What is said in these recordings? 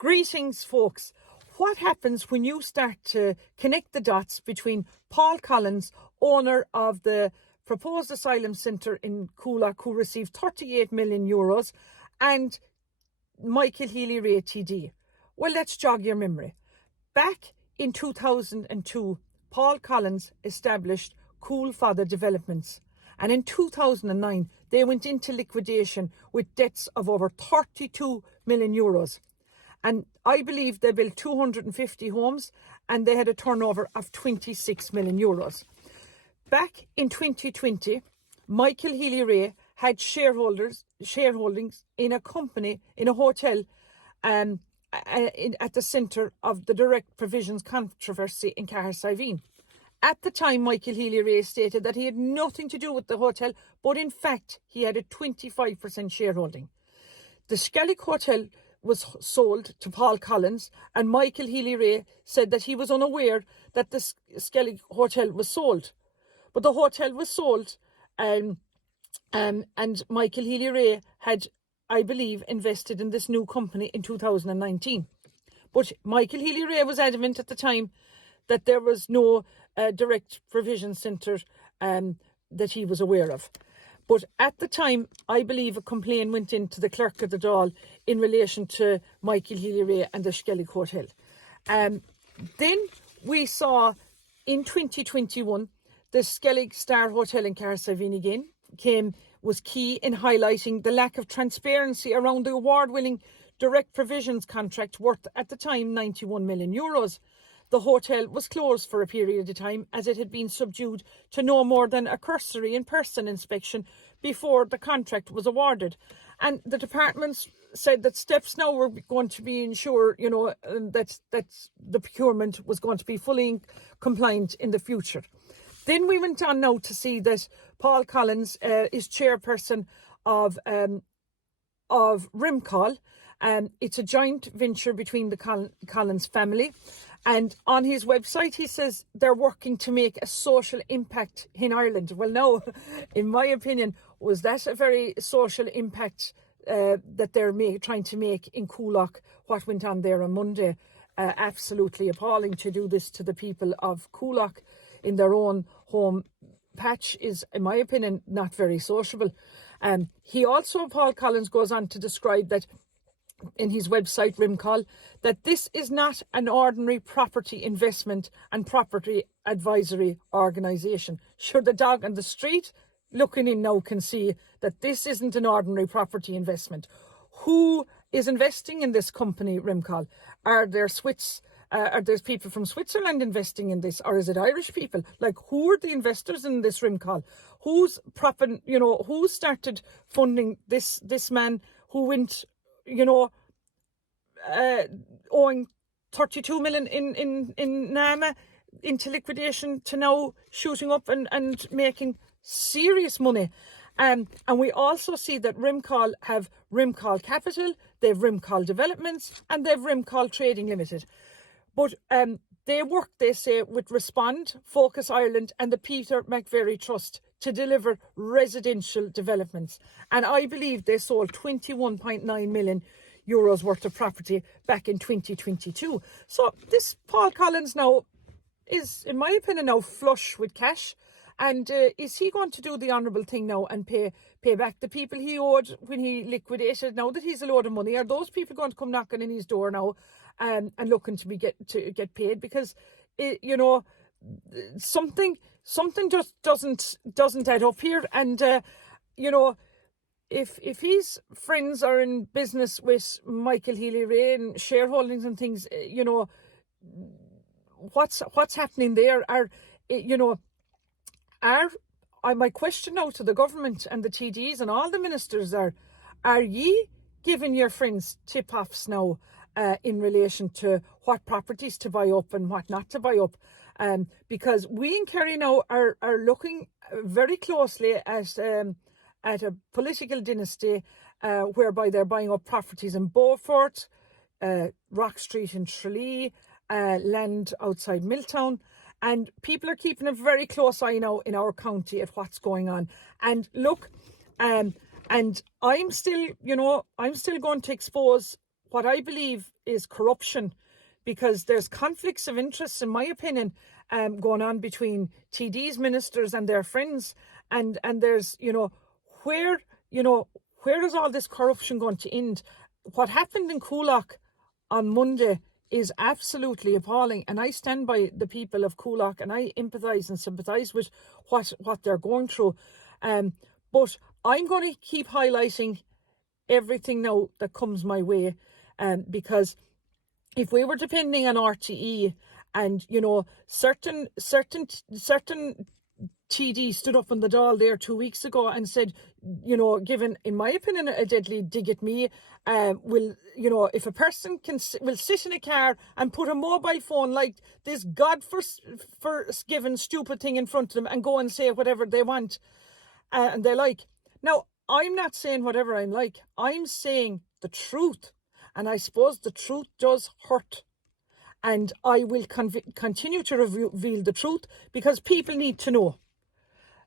Greetings, folks. What happens when you start to connect the dots between Paul Collins, owner of the proposed asylum centre in Coolock, who received 38 million euros, and Michael Healy-Rae TD? Well, let's jog your memory. Back in 2002, Paul Collins established Cool Father Developments, and in 2009 they went into liquidation with debts of over 32 million euros. And I believe they built 250 homes and they had a turnover of 26 million euros. Back in 2020, Michael Healy-Rae had shareholdings in a company, in a hotel, at the centre of the direct provisions controversy in Cahersiveen. At the time, Michael Healy-Rae stated that he had nothing to do with the hotel, but in fact, he had a 25% shareholding. The Coolock Hotel was sold to Paul Collins, and Michael Healy-Rae said that he was unaware that the Coolock Hotel was sold. But the hotel was sold, and Michael Healy-Rae had, I believe, invested in this new company in 2019. But Michael Healy-Rae was adamant at the time that there was no direct provision centre that he was aware of. But at the time, I believe a complaint went into the clerk of the Dáil in relation to Michael Healy-Rae and the Coolock Hotel. Then we saw in 2021, the Coolock Star Hotel in Cahersiveen again was key in highlighting the lack of transparency around the award-winning direct provisions contract worth at the time 91 million euros. The hotel was closed for a period of time as it had been subdued to no more than a cursory in-person inspection before the contract was awarded. And the departments said that steps now were going to be ensured, that the procurement was going to be fully compliant in the future. Then we went on now to see that Paul Collins is chairperson of Rimcall. It's a joint venture between the Collins family. And on his website, he says they're working to make a social impact in Ireland. Well, no, in my opinion, was that a very social impact that they're trying to make in Coolock, what went on there on Monday? Absolutely appalling to do this to the people of Coolock in their own home patch is, in my opinion, not very sociable. He also, Paul Collins, goes on to describe that in his website, Rimcall, that this is not an ordinary property investment and property advisory organisation. Sure, the dog on the street looking in now can see that this isn't an ordinary property investment. Who is investing in this company, Rimcall? Are there people from Switzerland investing in this, or is it Irish people? Like, who are the investors in this Rimcall? Who's propping, who started funding this man who went, owing 32 million in Nama into liquidation to now shooting up and making serious money. And we also see that Rimcall have Rimcall Capital, they have Rimcall Developments, and they have Rimcall Trading Limited. But they work, they say, with Respond, Focus Ireland and the Peter McVerry Trust to deliver residential developments. And I believe they sold 21.9 million euros worth of property back in 2022. So this Paul Collins now is, in my opinion, now flush with cash. And is he going to do the honourable thing now and pay back the people he owed when he liquidated? Now that he's a load of money, are those people going to come knocking in his door now and looking to get paid? Because something just doesn't add up here. And if his friends are in business with Michael Healy-Rae and shareholdings and things, what's happening there? My question now to the government and the TDs and all the ministers are ye giving your friends tip-offs now in relation to what properties to buy up and what not to buy up? Because we in Kerry now are looking very closely at a political dynasty whereby they're buying up properties in Beaufort, Rock Street in Tralee, land outside Milltown. And people are keeping a very close eye now in our county at what's going on. And look, and I'm still going to expose what I believe is corruption, because there's conflicts of interest, in my opinion, going on between TDs, ministers and their friends. And there's, where is all this corruption going to end? What happened in Coolock on Monday is absolutely appalling, and I stand by the people of Coolock, and I empathise and sympathise with what they're going through. But I'm going to keep highlighting everything now that comes my way, because if we were depending on RTE, and certain TD stood up on the Dáil there 2 weeks ago and said, given, in my opinion, a deadly dig at me, if a person will sit in a car and put a mobile phone like this God-forgiven stupid thing in front of them and go and say whatever they want, and they like. Now, I'm not saying whatever I'm like. I'm saying the truth. And I suppose the truth does hurt. And I will continue to reveal the truth, because people need to know.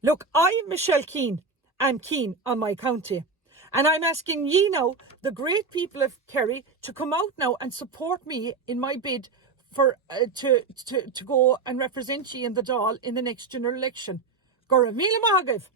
Look, I'm Michelle Keane. I'm keen on my county. And I'm asking ye now, the great people of Kerry, to come out now and support me in my bid for to go and represent ye in the Dáil in the next general election. Gora Mila Mahagav.